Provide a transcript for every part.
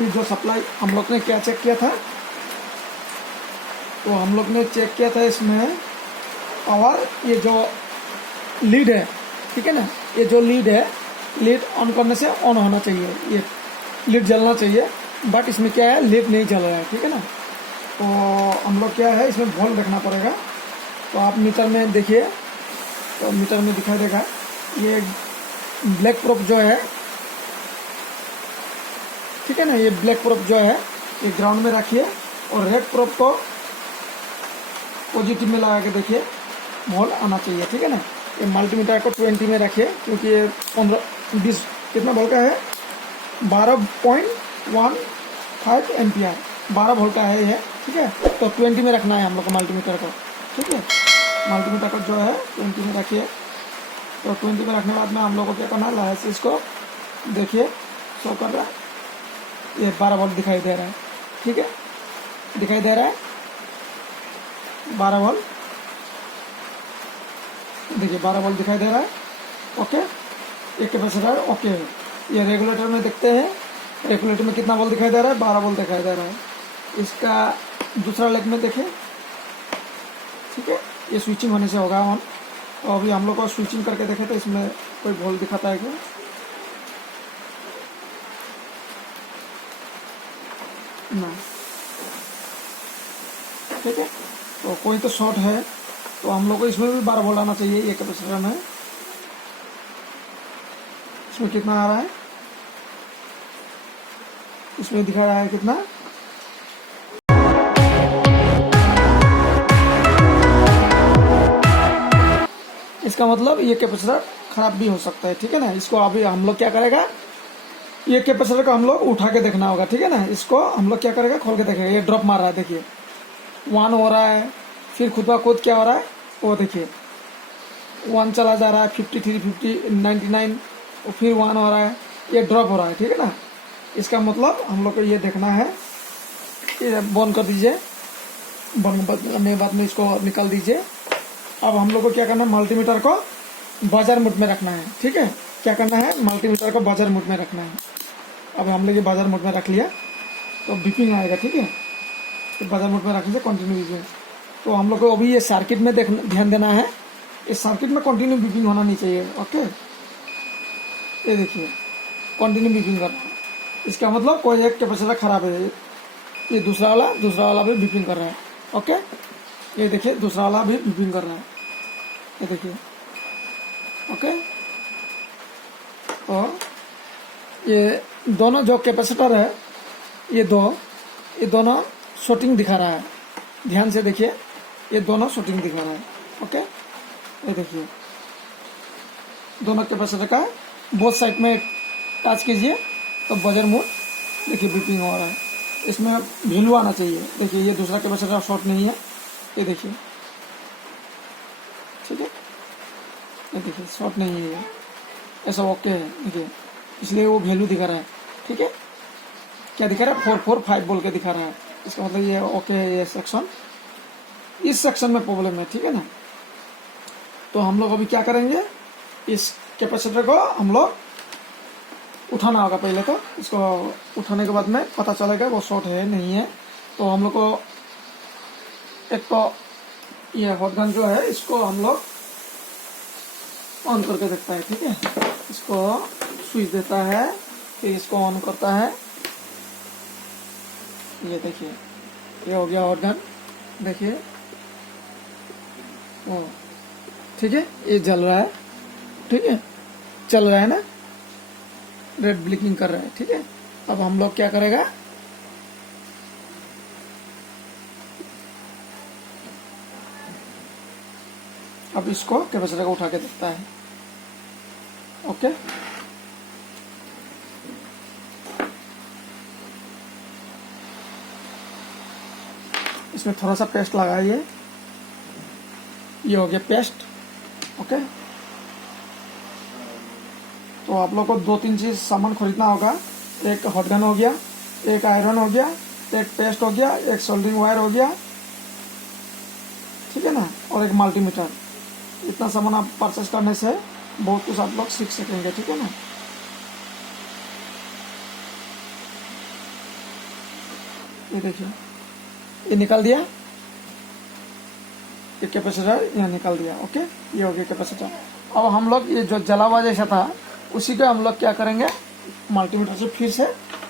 ये जो सप्लाई हम लोग ने क्या चेक किया था, तो हम लोग ने चेक किया था इसमें पावर, ये जो लीड है, ठीक है ना, ये जो लीड है, लीड ऑन करने से ऑन होना चाहिए, ये लीड जलना चाहिए, बट इसमें क्या है, लीड नहीं जल रहा है, ठीक है ना। तो हम लोग क्या है, इसमें वोल्ट देखना पड़ेगा। तो आप मीटर में देखिए, तो मीटर में दिखाई देगा, ये ब्लैक प्रोब जो है, ठीक है ना, ये ब्लैक प्रोब जो है ये ग्राउंड में रखिए और रेड प्रोब को पॉजिटिव में लगा के देखिए, वोल्ट आना चाहिए, ठीक है ना। ये मल्टीमीटर को 20 में रखिए, क्योंकि ये 15-20 कितना वोल्ट का है, 12.15 एम्पियर, 12 वोल्ट का है ये, ठीक है। तो 20 में रखना है हम लोग को मल्टीमीटर को, ठीक है। मल्टीमीटर को जो है 20 में रखिए। तो 20 में रखने के बाद में हम लोग को क्या करना है, लाइट से इसको देखिए, शो कर रहा है, ये 12 वोल्ट दिखाई दे रहा है, ठीक है, दिखाई दे रहा है 12 वोल्ट, देखिए 12 वोल्ट दिखाई दे रहा है, ओके। ये कैपेसिटर ओके है। ये रेगुलेटर में देखते हैं, रेगुलेटर में कितना वोल्ट दिखाई दे रहा है, 12 वोल्ट दिखाई दे रहा है। इसका दूसरा लेग में देखें, ठीक है, ये स्विचिंग होने से होगा ऑन। तो अभी हम लोग को स्विचिंग करके देखें तो इसमें कोई वोल्ट दिखाता है क्या, ना, ठीक है। तो कोई तो शॉर्ट है, तो हम लोग को इसमें भी 12 वोल्ट आना चाहिए। ये कैपेसिटर में इसमें कितना आ रहा है, इसमें दिखा रहा है कितना, इसका मतलब ये कैपेसिटर खराब भी हो सकता है, ठीक है ना। इसको अभी हम लोग क्या करेगा, ये कैपेसिटर को हम लोग उठा के देखना होगा, ठीक है ना। इसको हम लोग क्या करेगा, खोल के देखेगा, ये ड्रॉप मार रहा है, देखिए 1 हो रहा है, फिर खुद ब खुद क्या हो रहा है, वो देखिए 1 चला जा रहा है, 53, 50, 99, और फिर 1 हो रहा है, ये ड्रॉप हो रहा है, ठीक है ना। इसका मतलब हम लोग को ये देखना है, ये बंद कर दीजिए, बंद करने के बाद में इसको निकाल दीजिए। अब हम लोग को क्या करना है, मल्टीमीटर को बाजार मोड में रखना है, ठीक है। क्या करना है, मल्टीमीटर को बाजार मोड में रखना है। अब हम लोग ये बाजार मोड में रख लिया तो बीपिंग आएगा, ठीक है। तो बाजार मोड में रखने से कंटिन्यू बीपिंग। तो हम लोग को अभी ये सर्किट में ध्यान देना है, इस सर्किट में कंटिन्यू बीपिंग होना नहीं चाहिए, ओके। ये देखिए कंटिन्यू बीपिंग करना है, इसका मतलब कोई एक कैपेसिटर खराब है। ये दूसरा वाला भी बीपिंग कर रहा है, ओके। ये देखिए दूसरा वाला भी बीपिंग कर रहा है, ये देखिए, ओके। और ये दोनों जो कैपेसिटर है, ये दोनों शॉर्टिंग दिखा रहा है, ध्यान से देखिए, ये दोनों शॉर्टिंग दिखा रहा है, ओके। ये देखिए दोनों कैपेसिटर का बोथ साइड में टच कीजिए तो बजर मोड देखिए बीपिंग हो रहा है। इसमें वैल्यू आना चाहिए, देखिए ये दूसरा कैपेसिटर शॉर्ट नहीं है, ये देखिए, ठीक है, ये देखिए शॉर्ट नहीं है, ये ऐसा ओके है, देखिए, इसलिए वो वैल्यू दिखा रहा है, ठीक है। क्या दिखा रहा है, 445 बोल के दिखा रहा है, इसका मतलब ये ओके है। ये सेक्शन, इस सेक्शन में प्रॉब्लम है, ठीक है ना। तो हम लोग अभी क्या करेंगे, इस कैपेसिटर को हम लोग उठाना होगा पहले। तो इसको उठाने के बाद में पता चलेगा वो शॉर्ट है नहीं है। तो हम लोग को एक तो ये हॉट गन जो है, इसको हम लोग ऑन करके देखता है, ठीक है। इसको स्विच देता है, फिर इसको ऑन करता है, ये देखिए ये हो गया हॉट गन, देखिए ओ, ठीक है, ये जल रहा है, ठीक है, चल रहा है ना, रेड ब्लिंकिंग कर रहा है, ठीक है। अब हम लोग क्या करेगा, अब इसको कैपेसिटर को उठा के देखता है, ओके। इसमें थोड़ा सा पेस्ट लगाइए, ये हो गया पेस्ट, ओके। तो आप लोग को 2-3 चीज सामान खरीदना होगा, एक हॉट गन हो गया, एक आयरन हो गया, एक पेस्ट हो गया, एक सोल्डरिंग वायर हो गया, ठीक है ना, और एक मल्टीमीटर। इतना सामान आप परचेस करने से बहुत कुछ आप लोग सीख सकेंगे, ठीक है ना। ये देखिए, ये निकाल दिया, ये कैपेसिटर यहाँ निकाल दिया। ओके, ये हो गया कैपेसिटर। अब हम लोग ये जो जला हुआ जैसा था उसी को हम लोग क्या करेंगे, मल्टीमीटर से फिर से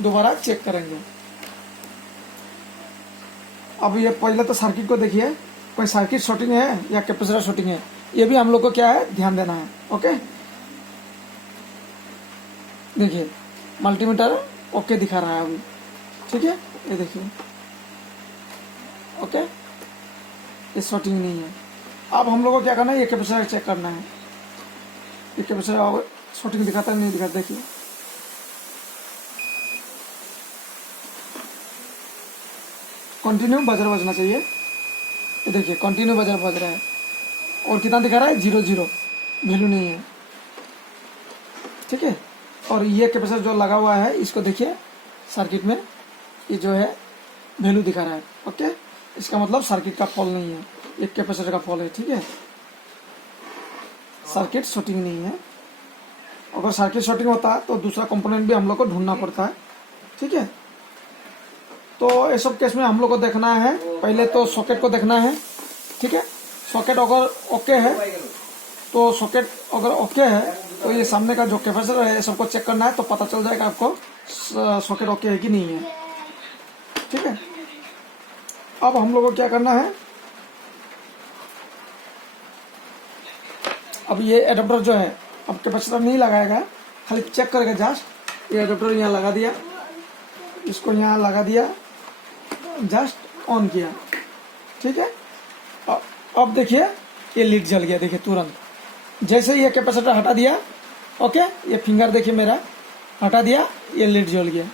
दोबारा चेक करेंगे। अब ये पहले तो सर्किट को देखिए, कोई सर्किट शॉर्टिंग है या कैपेसिटर शॉर्टिंग है, ये भी हम लोग को क्या है ध्यान देना है। ओके, देखिए मल्टीमीटर ओके दिखा रहा है अभी, ठीक है, ये देखिए ओके, ये शॉर्टिंग नहीं है। अब हम लोग को क्या करना है, ये कैपेसिटर चेक करना है, ये कैपेसिटर शॉर्टिंग दिखाता है नहीं दिखाता, देखिए कंटिन्यू बजर बजना चाहिए। ये देखिए कंटिन्यू बजर बज रहा है और कितना दिखा रहा है, 0 0, वैल्यू नहीं है, ठीक है। और ये कैपेसिटर जो लगा हुआ है इसको देखिए सर्किट में, ये जो है वैल्यू दिखा रहा है। ओके, इसका मतलब सर्किट का फॉल्ट नहीं है, एक कैपेसिटर का फॉल्ट है, ठीक है, सर्किट शॉर्टिंग नहीं है। अगर सर्किट शॉर्टिंग होता तो दूसरा कंपोनेंट भी हम लोग को ढूंढना पड़ता है, ठीक है। तो ये सब केस में हम लोग को देखना है, पहले तो सॉकेट को देखना है, ठीक है। सॉकेट अगर ओके है तो सॉकेट अगर ओके है तो ये सामने का जो कैपेसिटर है सबको चेक करना है, तो पता चल जाएगा आपको सॉकेट ओके है कि नहीं है, ठीक है। अब हम लोग को क्या करना है, अब ये एडाप्टर जो है अब कैपेसिटर नहीं लगाएगा, खाली चेक करेगा जस्ट। ये एडाप्टर यहाँ लगा दिया, इसको यहाँ लगा दिया, जस्ट ऑन किया, ठीक है। अब देखिए ये लीड जल गया, देखिए तुरंत जैसे ये कैपेसिटर हटा दिया, ओके, ये फिंगर देखिए मेरा हटा दिया, ये लीड जल गया,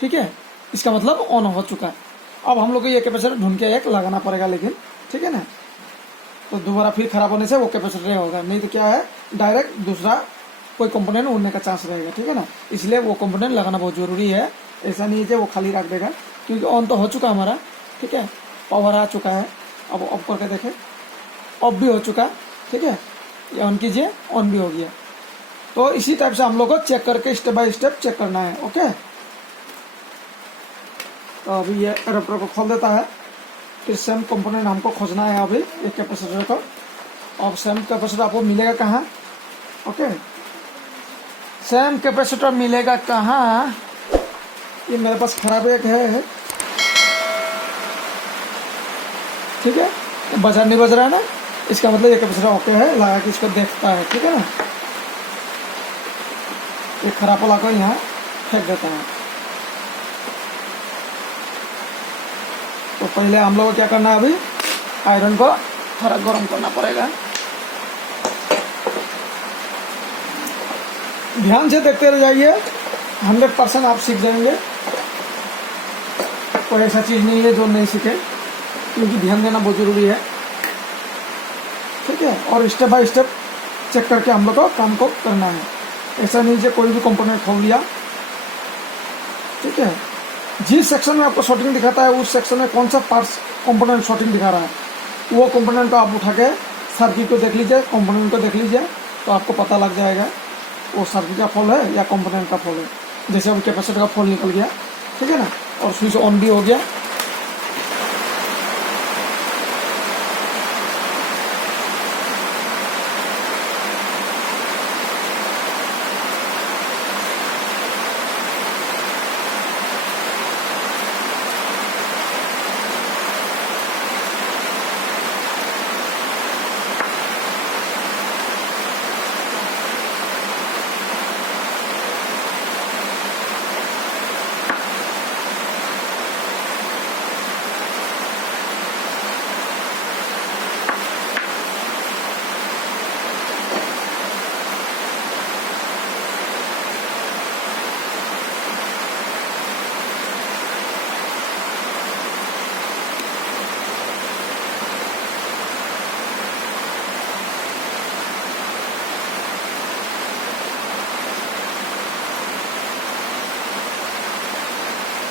ठीक है। इसका मतलब ऑन हो चुका है। अब हम लोग को ये कैपेसिटर ढूंढ के एक लगाना पड़ेगा, लेकिन ठीक है ना, तो दोबारा फिर खराब होने से वो कैपेसिटर होगा, नहीं तो क्या है डायरेक्ट दूसरा कोई कंपोनेंट उड़ने का चांस रहेगा, ठीक है ना। इसलिए वो कंपोनेंट लगाना बहुत जरूरी है, ऐसा नहीं है कि वो खाली रख देगा, क्योंकि ऑन तो हो चुका हमारा, ठीक है, पावर आ चुका है। अब ऑफ करके देखें, ऑफ भी हो चुका, ठीक है, ये ऑन कीजिए, ऑन भी हो गया। तो इसी टाइप से हम लोग को चेक करके स्टेप बाय स्टेप चेक करना है। ओके, तो अभी ये एडाप्टर को खोल देता है, फिर सेम कंपोनेंट हमको खोजना है अभी एक कैपेसिटर को। अब सेम कैपेसिटर आपको मिलेगा कहाँ, ओके, सेम कैपेसिटर मिलेगा कहाँ, ये मेरे पास खराब एक है, ठीक है, बजा नहीं बज रहा है ना, इसका मतलब ये कैपेसिटर ओके है, लगा के इसको देखता है, ठीक है ना। ये खराब वाला को यहाँ फेंक देता है। तो पहले हम लोग को क्या करना है, अभी आयरन को थोड़ा गर्म करना पड़ेगा। ध्यान से देखते रह जाइए, 100% आप सीख जाएंगे। कोई ऐसा चीज नहीं है जो नहीं सीखे, क्योंकि ध्यान देना बहुत जरूरी है, ठीक है। और स्टेप बाय स्टेप चेक करके हम लोग को काम को करना है। ऐसा नहीं है कोई भी कंपोनेंट खोल लिया, ठीक है। जिस सेक्शन में आपको शॉर्टिंग दिखाता है उस सेक्शन में कौन सा पार्ट्स कंपोनेंट शॉर्टिंग दिखा रहा है, वो कंपोनेंट को आप उठा के सर्किट को देख लीजिए, कंपोनेंट को देख लीजिए, तो आपको पता लग जाएगा वो सर्किट का फॉल्ट है या कंपोनेंट का फॉल्ट है। जैसे अभी कैपेसिटर का फॉल्ट निकल गया, ठीक है ना, और स्विच ऑन भी हो गया।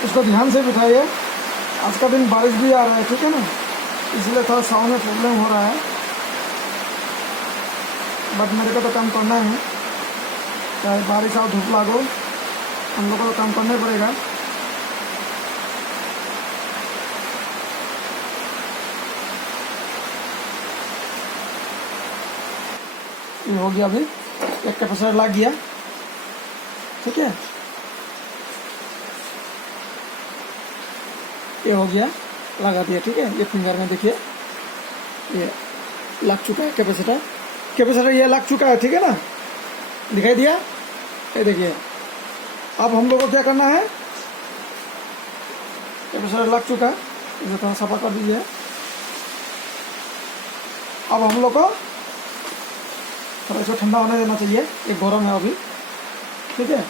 इसको ध्यान से बिठाइए, आज का दिन बारिश भी आ रहा है, ठीक है ना, इसलिए थोड़ा साउंड में प्रॉब्लम हो रहा है, बट मेरे को तो काम करना है, चाहे बारिश आओ धूप लागो, हम लोग को तो काम करना ही पड़ेगा। ये हो गया, अभी एक कैपेसिटर लग गया, ठीक है। ये हो गया, लगा दिया, ठीक है। ये फिंगर में देखिए ये लग चुका है कैपेसिटर ये लग चुका है, ठीक है ना, दिखाई दिया। ये देखिए, अब हम लोग को क्या करना है, कैपेसिटर लग चुका है, इसे थोड़ा सफा कर दीजिए। अब हम लोग को थोड़ा इसको ठंडा होने देना चाहिए, ये गर्म है अभी, ठीक है।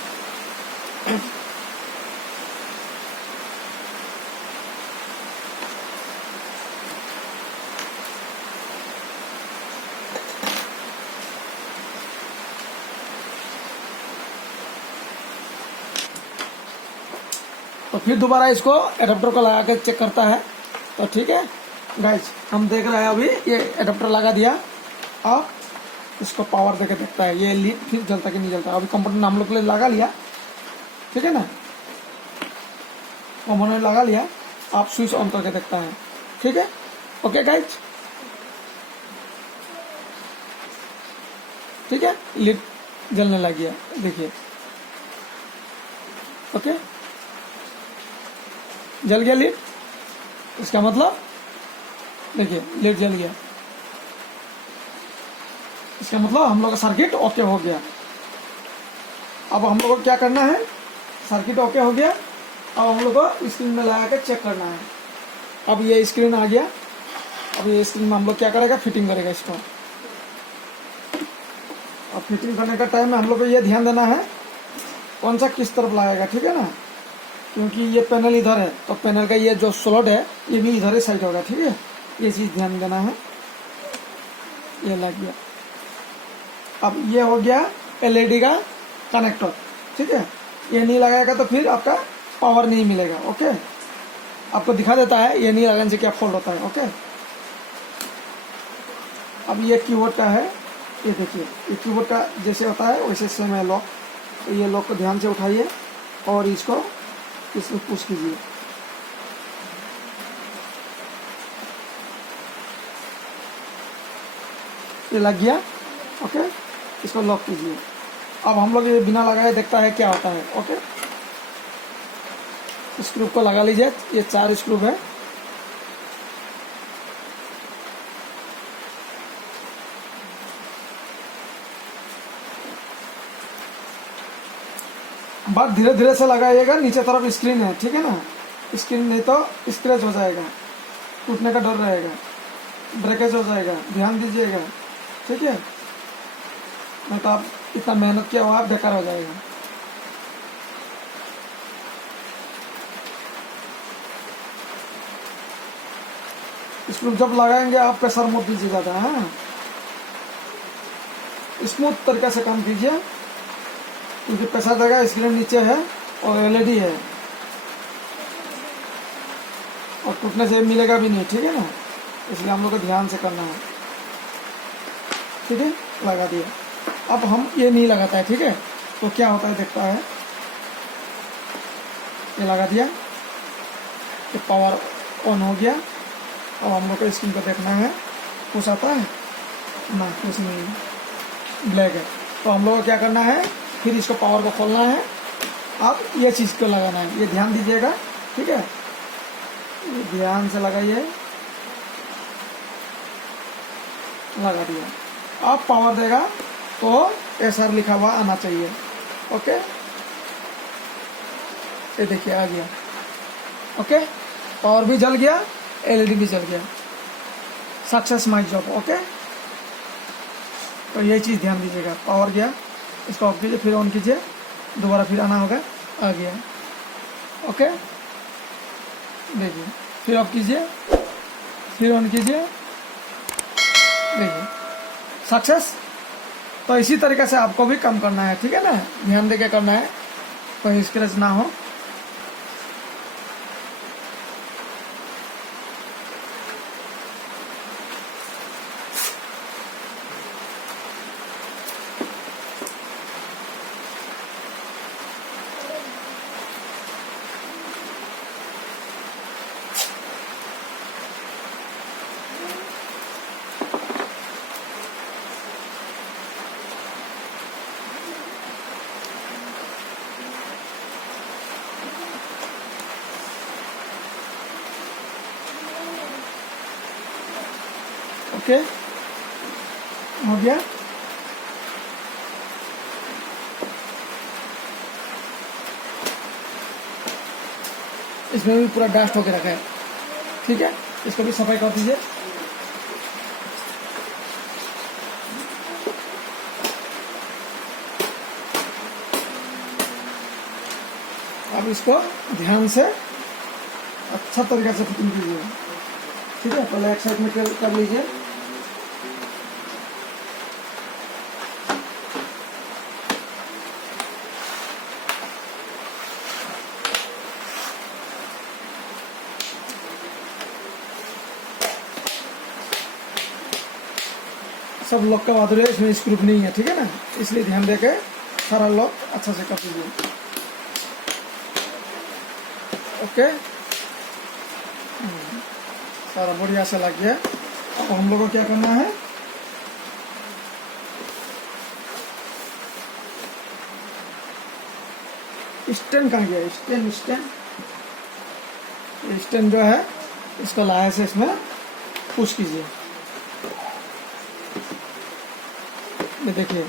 तो फिर दोबारा इसको एडाप्टर को लगा कर चेक करता है। तो ठीक है गाइज, हम देख रहे हैं अभी ये एडाप्टर लगा दिया। अब इसको पावर देके देखता है ये लीड फिर जलता कि नहीं जलता। अभी कंपोनेंट ने हम लोग के लिए लगा लिया, ठीक है ना, कंपोनेंट लगा लिया। आप स्विच ऑन करके देखता है, ठीक है। ओके गाइज, ठीक है, लीड जलने लग गया, देखिए। ओके, जल गया लीड, इसका मतलब देखिए लीड जल गया, इसका मतलब हम लोग का सर्किट ओके हो गया। अब हम लोग को क्या करना है, सर्किट ओके हो गया। अब हम लोग को स्क्रीन में लगा कर चेक करना है। अब ये स्क्रीन आ गया, अब ये स्क्रीन में हम लोग क्या करेगा, फिटिंग करेगा इसको। अब फिटिंग करने का टाइम में हम लोग को ये ध्यान देना है कौन सा किस तरफ लगाएगा, ठीक है ना, क्योंकि ये पैनल इधर है तो पैनल का ये जो स्लॉट है ये भी इधर ही साइड होगा, ठीक है। ये चीज़ ध्यान देना है। ये लग गया। अब ये हो गया एलईडी का कनेक्टर, ठीक है। ये नहीं लगाएगा तो फिर आपका पावर नहीं मिलेगा, ओके। आपको दिखा देता है ये नहीं लगाने से क्या फॉल्ट होता है, ओके। अब ये कीबोर्ड का है, ये देखिए, ये कीबोर्ड का जैसे होता है वैसे सेम है लॉक। तो ये लॉक को ध्यान से उठाइए और इसको इसमें पुश कीजिए। ये लग गया, ओके। इसको लॉक कीजिए। अब हम लोग ये बिना लगाए देखता है क्या होता है, ओके। स्क्रू को लगा लीजिए, ये 4 स्क्रू है। बात धीरे धीरे से लगाइएगा, नीचे तरफ स्क्रीन है, ठीक है ना, स्क्रीन नहीं तो स्क्रैच हो जाएगा, टूटने का डर रहेगा, ब्रेकेज हो जाएगा, ध्यान दीजिएगा, ठीक है। नहीं तो आप इतना मेहनत किया हुआ बेकार हो जाएगा। स्क्रू जब लगाएंगे आप प्रेशर मत दीजिए ज़्यादा, हाँ, स्मूथ तरीके से काम कीजिए, क्योंकि प्रेशर देगा, स्क्रीन नीचे है और एलईडी है और टूटने से मिलेगा भी नहीं, ठीक है ना, इसलिए हम लोग को ध्यान से करना है, ठीक है। लगा दिया। अब हम ये नहीं लगाता है, ठीक है, तो क्या होता है देखता है। ये लगा दिया, ये पावर ऑन हो गया। अब हम लोग को स्क्रीन पर देखना है, कुछ आता है ना, कुछ नहीं, ब्लैक है। तो हम लोग को क्या करना है, फिर इसको पावर को खोलना है। अब ये चीज़ को लगाना है, ये ध्यान दीजिएगा, ठीक है, ये ध्यान से लगाइए। लगा दिया। अब पावर देगा तो एसआर लिखा हुआ आना चाहिए, ओके। ये देखिए आ गया, ओके। पावर भी जल गया, एलईडी भी जल गया, सक्सेस माय जॉब, ओके। तो ये चीज़ ध्यान दीजिएगा, पावर गया, इसको ऑफ कीजिए, फिर ऑन कीजिए, दोबारा फिर आना होगा, आ गया, ओके। देखिए, फिर ऑफ कीजिए, फिर ऑन कीजिए, देखिए सक्सेस। तो इसी तरीके से आपको भी काम करना है, ठीक है ना, ध्यान देके करना है, कोई स्क्रैच ना हो। ओके, हो गया। इसमें भी पूरा डस्ट होके रखा है, ठीक है। इसको भी सफाई कर दीजिए। अब इसको ध्यान से अच्छा तरीके से फिटिंग कीजिए, ठीक है। पहले एक साइड में कर लीजिए। सब लॉक का बहादुर है, इसमें स्क्रू नहीं है, ठीक है ना, इसलिए ध्यान देके सारा लॉक अच्छा से कर दीजिए। ओके, सारा बढ़िया से लग गया। अब हम लोग को क्या करना है, स्टैंड कहाँ गया, स्टैंड जो है इसको लाया से इसमें पुश कीजिए। ये देखिए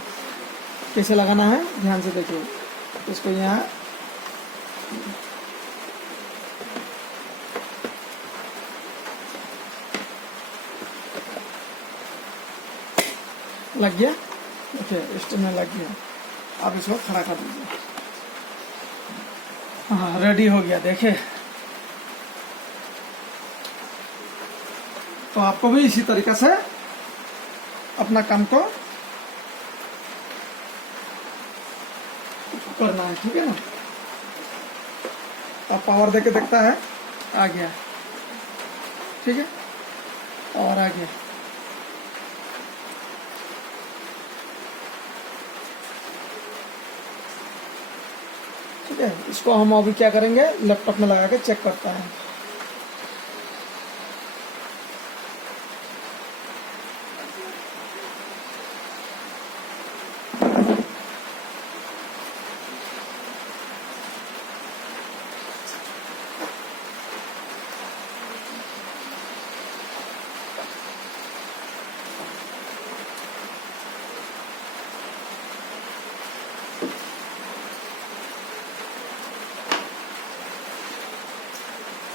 कैसे लगाना है, ध्यान से देखिए। इसको यहाँ लग गया, देखिए स्टैंड में लग गया। अब इसको खड़ा कर दीजिए। हाँ, रेडी हो गया, देखे। तो आपको भी इसी तरीके से अपना काम को करना है, ठीक है ना। अब पावर देके देखता है, आ गया, ठीक है, और आ गया। ठीक है, इसको हम अभी क्या करेंगे, लैपटॉप में लगा के चेक करता है।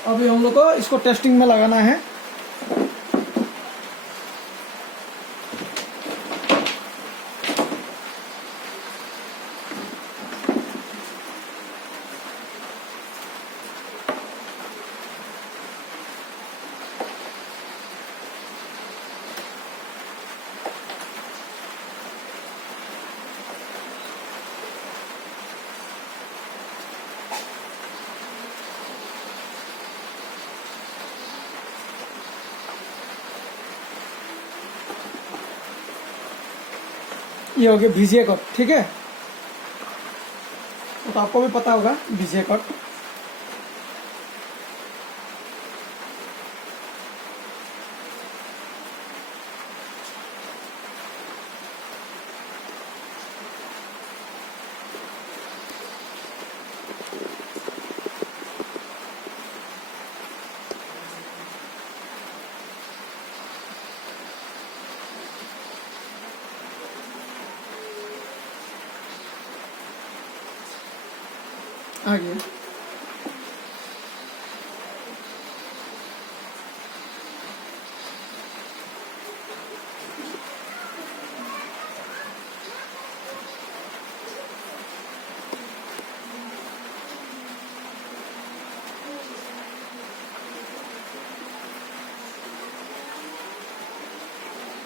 अभी हम लोग को इसको टेस्टिंग में लगाना है। ये हो गया वीजे कट, ठीक है। तो आपको भी पता होगा वीजे कट। आ गया।